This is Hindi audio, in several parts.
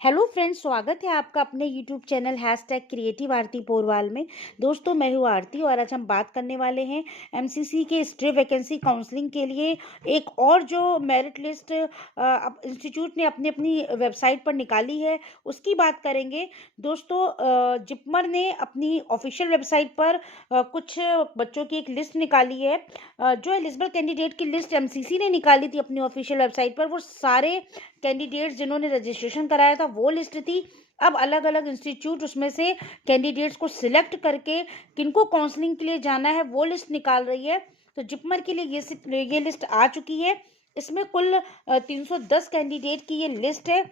हेलो फ्रेंड्स, स्वागत है आपका अपने यूट्यूब चैनल #क्रिएटिव आरती पोरवाल में। दोस्तों, मैं हूँ आरती और आज हम बात करने वाले हैं एमसीसी के स्ट्रे वैकेंसी काउंसलिंग के लिए एक और जो मेरिट लिस्ट इंस्टीट्यूट ने अपनी अपनी वेबसाइट पर निकाली है उसकी बात करेंगे। दोस्तों, जिपमर ने अपनी ऑफिशियल वेबसाइट पर कुछ बच्चों की एक लिस्ट निकाली है। जो एलिजिबल कैंडिडेट की लिस्ट एमसीसी ने निकाली थी अपनी ऑफिशियल वेबसाइट पर, वो सारे कैंडिडेट्स जिन्होंने रजिस्ट्रेशन कराया था वो लिस्ट थी। अब अलग अलग इंस्टीट्यूट उसमें से कैंडिडेट्स को सिलेक्ट करके किनको काउंसलिंग के लिए जाना है वो लिस्ट निकाल रही है। तो जिपमर के लिए ये लिस्ट आ चुकी है। इसमें कुल 310 कैंडिडेट की ये लिस्ट है।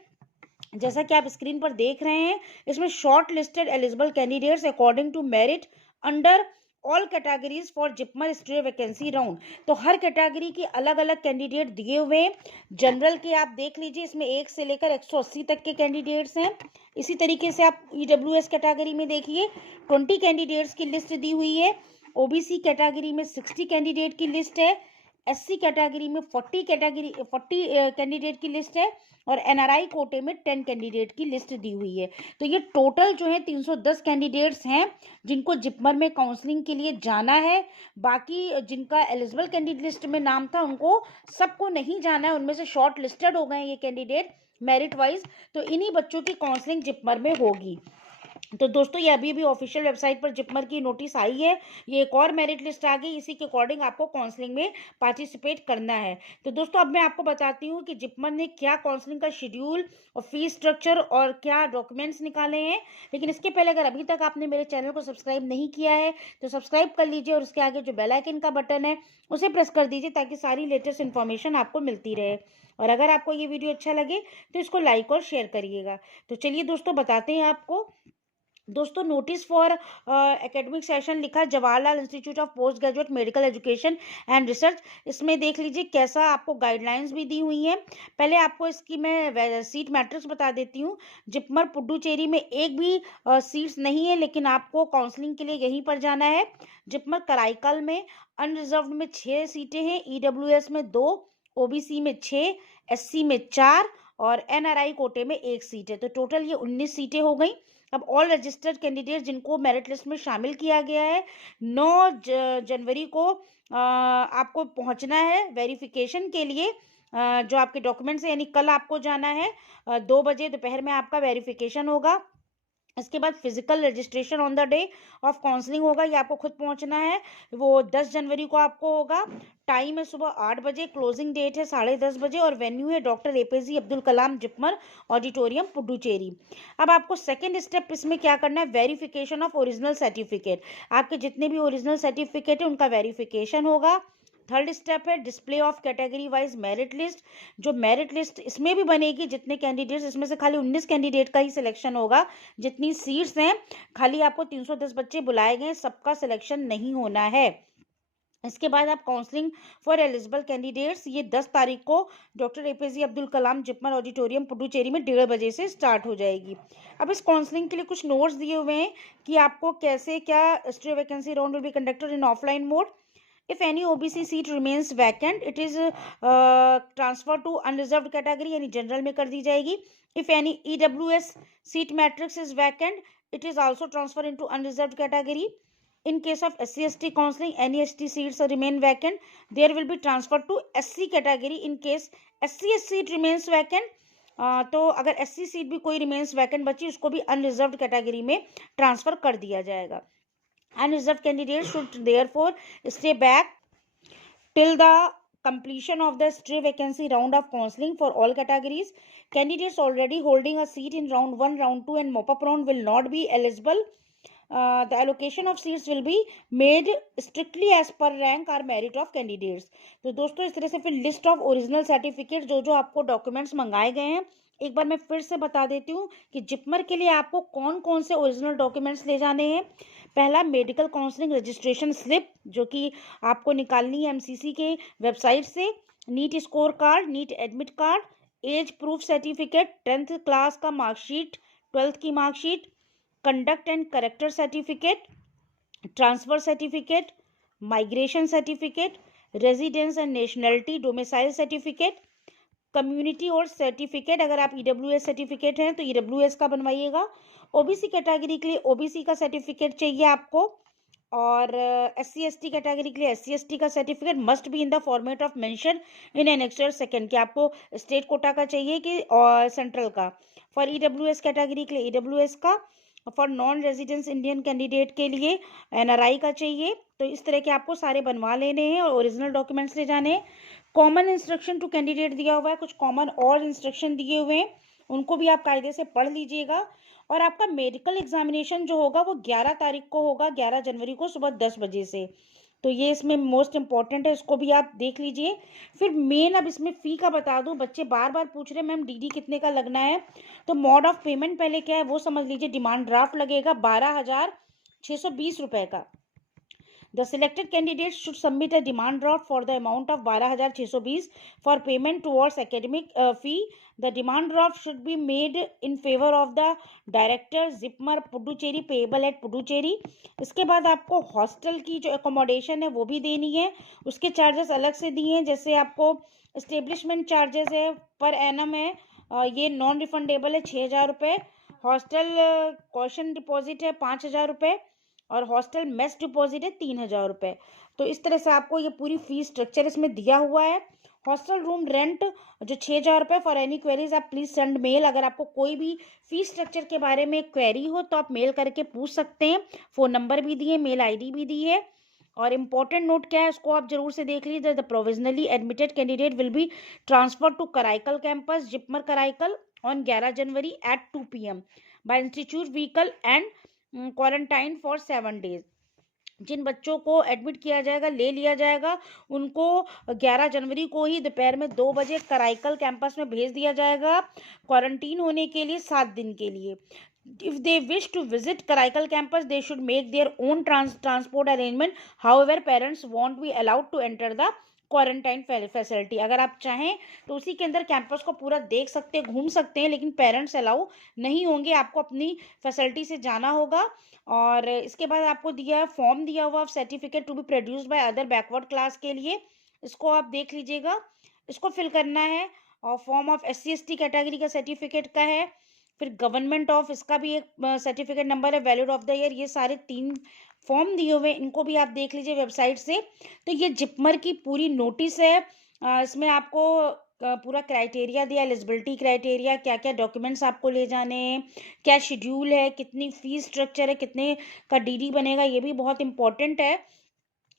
जैसा कि आप स्क्रीन पर देख रहे हैं, इसमें shortlisted eligible candidates according to merit under all categories for JIPMER stray vacancy round. तो हर कैटेगरी के अलग अलग कैंडिडेट दिए हुए हैं। जनरल के आप देख लीजिए, इसमें 1 से लेकर 180 तक के कैंडिडेट्स हैं। इसी तरीके से आप ईडब्ल्यूएस कैटेगरी में देखिए 20 कैंडिडेट्स की लिस्ट दी हुई है। ओबीसी कैटेगरी में 60 कैंडिडेट की लिस्ट है। एससी कैटेगरी में 40 कैंडिडेट की लिस्ट है और एनआरआई कोटे में 10 कैंडिडेट की लिस्ट दी हुई है। तो ये टोटल जो है 310 कैंडिडेट्स हैं जिनको जिपमर में काउंसलिंग के लिए जाना है। बाकी जिनका एलिजिबल कैंडिडेट लिस्ट में नाम था उनको सबको नहीं जाना है, उनमें से शॉर्ट लिस्टेड हो गए ये कैंडिडेट मेरिट वाइज। तो इन्हीं बच्चों की काउंसलिंग जिपमर में होगी। तो दोस्तों, ये अभी ऑफिशियल वेबसाइट पर जिपमर की नोटिस आई है। ये एक और मेरिट लिस्ट आ गई, इसी के अकॉर्डिंग आपको काउंसलिंग में पार्टिसिपेट करना है। तो दोस्तों, अब मैं आपको बताती हूँ कि जिपमर ने क्या काउंसलिंग का शेड्यूल और फीस स्ट्रक्चर और क्या डॉक्यूमेंट्स निकाले हैं। लेकिन इसके पहले अगर अभी तक आपने मेरे चैनल को सब्सक्राइब नहीं किया है तो सब्सक्राइब कर लीजिए और उसके आगे जो बेल आइकन का बटन है उसे प्रेस कर दीजिए ताकि सारी लेटेस्ट इन्फॉर्मेशन आपको मिलती रहे। और अगर आपको ये वीडियो अच्छा लगे तो इसको लाइक और शेयर करिएगा। तो चलिए दोस्तों, बताते हैं आपको। दोस्तों, नोटिस फॉर एकेडमिक सेशन लिखा Jawaharlal institute of post graduate medical education and research. इसमें देख लीजिए कैसा आपको गाइडलाइंस भी दी हुई हैं। पहले आपको इसकी मैं सीट मैट्रिक्स बता देती हूँ। जिपमर पुडुचेरी में एक भी सीट्स नहीं है, लेकिन आपको काउंसलिंग के लिए यहीं पर जाना है। जिपमर कराईकल में अनरिजर्व्ड में 6 सीटें हैं, ईडब्ल्यूएस में 2, ओबीसी में 6, एससी में 4 और एनआरआई कोटे में 1 सीट है। तो टोटल ये 19 सीटें हो गई। अब ऑल रजिस्टर्ड कैंडिडेट जिनको मेरिट लिस्ट में शामिल किया गया है, 9 जनवरी को आपको पहुंचना है वेरिफिकेशन के लिए। जो आपके डॉक्यूमेंट्स हैं, यानी कल आपको जाना है 2 बजे दोपहर में आपका वेरिफिकेशन होगा। इसके बाद physical registration on the day of counselling होगा, ये आपको खुद पहुंचना है। वो 10 जनवरी को आपको होगा। टाइम है सुबह 8 बजे, क्लोजिंग डेट है 10:30 बजे और वेन्यू है doctor APJ Abdul Kalam JIPMER auditorium Puducherry. अब आपको सेकेंड स्टेप इसमें क्या करना है, वेरिफिकेशन ऑफ ओरिजिनल सर्टिफिकेट। आपके जितने भी ओरिजिनल सर्टिफिकेट है उनका वेरिफिकेशन होगा। थर्ड स्टेप है display of category wise merit list. जो मेरिट लिस्ट इसमें भी बनेगी, जितने कैंडिडेट्स, इसमें से खाली 19 कैंडिडेट का ही सिलेक्शन होगा। जितनी सीट्स हैं, खाली आपको 310 बच्चे बुलाए गए, सबका सिलेक्शन नहीं होना है। इसके बाद आप काउंसलिंग फॉर एलिजिबल कैंडिडेट्स ये 10 तारीख को doctor APJ Abdul Kalam JIPMER auditorium Puducherry में 1:30 बजे से स्टार्ट हो जाएगी। अब इस काउंसलिंग के लिए कुछ नोट्स दिए हुए हैं कि आपको कैसे क्या stray vacancy round will be conducted in offline mode. If any OBC seat remains vacant, it is transferred to unreserved category यानी जनरल में कर दी जाएगी. If any EWS seat matrix is vacant, it is also transferred into unreserved category. In case of SC/ST counseling, any ST seats remain vacant, there will be transferred to SC category. In case SC seat remains vacant, तो अगर SC सीट भी कोई रिमेन्स वैकेंट बची उसको भी अनरिजर्व्ड कैटेगरी में ट्रांसफर कर दिया जाएगा। Unreserved candidates should therefore stay back till the completion of the stray vacancy round of counseling for all categories. Candidates already holding a seat in round 1, round 2 and mop-up round will not be eligible. The allocation of seats will be made strictly as per rank or merit of candidates. तो दोस्तों, इस तरह से फिर लिस्ट ऑफ ओरिजिनल सर्टिफिकेट जो जो आपको डॉक्यूमेंट्स मंगाए गए हैं एक बार मैं फिर से बता देती हूँ कि जिपमर के लिए आपको कौन कौन से ओरिजिनल डॉक्यूमेंट्स ले जाने हैं। पहला, मेडिकल काउंसलिंग रजिस्ट्रेशन स्लिप जो कि आपको निकालनी है एमसीसी के वेबसाइट से। NEET score card, NEET admit card, age proof certificate, 10th class का मार्कशीट, 12th की marksheet, conduct and character certificate, transfer certificate, migration certificate, residence and nationality domicile certificate, community और सर्टिफिकेट, अगर आप ईडब्ल्यूएस सर्टिफिकेट हैं तो ईडब्ल्यूएस का बनवाइएगा। ओबीसी कैटेगरी के लिए ओबीसी का सर्टिफिकेट चाहिए आपको, और एससी एसटी कैटेगरी के लिए एससी एसटी का certificate must be in the format of mention in annexure second, कि आपको स्टेट कोटा का चाहिए कि और सेंट्रल का। फॉर ईडब्ल्यूएस कैटेगरी के लिए ईडब्ल्यूएस का, for non residence Indian candidate के लिए एनआरआई का चाहिए। तो इस तरह के आपको सारे बनवा लेने हैं और ओरिजिनल डॉक्यूमेंट्स ले जाने हैं। कॉमन इंस्ट्रक्शन टू कैंडिडेट दिया हुआ है, कुछ कॉमन और इंस्ट्रक्शन दिए हुए हैं, उनको भी आप कायदे से पढ़ लीजिएगा। और आपका मेडिकल एग्जामिनेशन जो होगा वो 11 तारीख को होगा, 11 जनवरी को सुबह 10 बजे से। तो ये इसमें मोस्ट इंपॉर्टेंट है, इसको भी आप देख लीजिए। फिर मेन अब इसमें फ़ी का बता दूं, बच्चे बार बार पूछ रहे हैं मैम डीडी कितने का लगना है। तो मोड ऑफ पेमेंट पहले क्या है वो समझ लीजिए। डिमांड ड्राफ्ट लगेगा 12,620 रुपये का। The selected candidate should submit a demand draft for the amount of 12,620 for payment towards academic fee. The demand draft should be made in favor of the director Zipmer Puducherry, payable at Puducherry. इसके बाद आपको हॉस्टल की जो एकोमोडेशन है वो भी देनी है, उसके चार्जेस अलग से दिए हैं। जैसे आपको इस्टेब्लिशमेंट चार्जेस है पर एनम है, ये नॉन रिफंडेबल है 6,000 रुपये। हॉस्टल कॉशन डिपॉजिट है 5,000 रुपये, और हॉस्टल मेस डिपॉजिट है 3,000 रुपये। तो इस तरह से आपको ये पूरी फीस स्ट्रक्चर इसमें दिया हुआ है। हॉस्टल रूम रेंट जो 6,000 रुपये। फॉर एनी क्वेरीज आप प्लीज़ सेंड मेल। अगर आपको कोई भी फीस स्ट्रक्चर के बारे में क्वेरी हो तो आप मेल करके पूछ सकते हैं। फ़ोन नंबर भी दिए, मेल आईडी भी दी है। और इम्पोर्टेंट नोट क्या है उसको आप जरूर से देख लीजिए। The provisionally admitted candidate will be transfer to Karaikal campus JIPMER Karaikal on 11 January at 2 PM by institute vehicle and quarantine for 7 days. जिन बच्चों को एडमिट किया जाएगा, ले लिया जाएगा, उनको 11 जनवरी को ही दोपहर में 2 बजे कराईकल कैंपस में भेज दिया जाएगा क्वारंटीन होने के लिए 7 दिन के लिए। If they wish to visit Karaikal campus, they should make their own transport arrangement. However, parents won't be allowed to enter the quarantine facility. अगर आप चाहें तो उसी के अंदर कैंपस को पूरा देख सकते हैं, घूम सकते हैं, लेकिन पेरेंट्स अलाउ नहीं होंगे, आपको अपनी फैसिलिटी से जाना होगा। और इसके बाद आपको दिया फॉर्म दिया हुआ certificate to be produced by other backward class के लिए, इसको आप देख लीजिएगा, इसको फिल करना है। और form of SC ST category का सर्टिफिकेट का है। फिर गवर्नमेंट ऑफ इसका भी एक सर्टिफिकेट नंबर है, वैलिड ऑफ द ईयर। ये सारे 3 फॉर्म दिए हुए, इनको भी आप देख लीजिए वेबसाइट से। तो ये जिपमर की पूरी नोटिस है, इसमें आपको पूरा क्राइटेरिया दिया, एलिजिबिलिटी क्राइटेरिया, क्या क्या डॉक्यूमेंट्स आपको ले जाने हैं, क्या शेड्यूल है, कितनी फीस स्ट्रक्चर है, कितने का डीडी बनेगा, ये भी बहुत इंपॉर्टेंट है।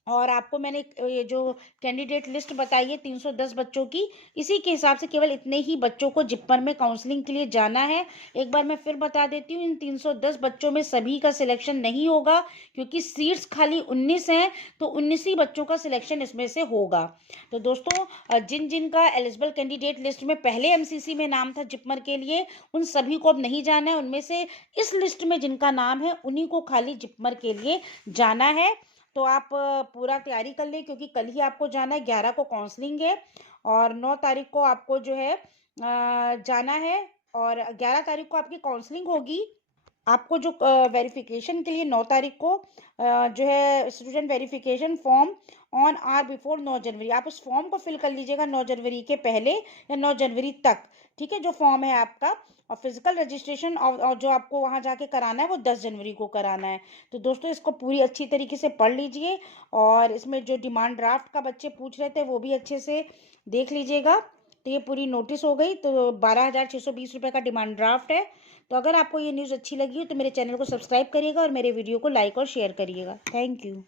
और आपको मैंने ये जो कैंडिडेट लिस्ट बताई है 310 बच्चों की, इसी के हिसाब से केवल इतने ही बच्चों को जिपमर में काउंसलिंग के लिए जाना है। एक बार मैं फिर बता देती हूँ, इन 310 बच्चों में सभी का सिलेक्शन नहीं होगा, क्योंकि सीट्स खाली 19 हैं, तो 19 ही बच्चों का सिलेक्शन इसमें से होगा। तो दोस्तों, जिन जिन का एलिजिबल कैंडिडेट लिस्ट में पहले MCC में नाम था जिपमर के लिए, उन सभी को अब नहीं जाना है। उनमें से इस लिस्ट में जिनका नाम है उन्हीं को खाली जिपमर के लिए जाना है। तो आप पूरा तैयारी कर लें, क्योंकि कल ही आपको जाना है, 11 को काउंसलिंग है और 9 तारीख को आपको जो है जाना है, और 11 तारीख को आपकी काउंसलिंग होगी। आपको जो वेरिफिकेशन के लिए 9 तारीख को जो है student verification form on or before 9 January, आप उस फॉर्म को फिल कर लीजिएगा 9 जनवरी के पहले या 9 जनवरी तक, ठीक है, जो फॉर्म है आपका। और फिजिकल रजिस्ट्रेशन और जो आपको वहाँ जाके कराना है वो 10 जनवरी को कराना है। तो दोस्तों, इसको पूरी अच्छी तरीके से पढ़ लीजिए, और इसमें जो डिमांड ड्राफ्ट का बच्चे पूछ रहे थे वो भी अच्छे से देख लीजिएगा। तो ये पूरी नोटिस हो गई। तो 12,620 रुपये का डिमांड ड्राफ्ट है। तो अगर आपको ये न्यूज़ अच्छी लगी हो तो मेरे चैनल को सब्सक्राइब करिएगा और मेरे वीडियो को लाइक और शेयर करिएगा। Thank you.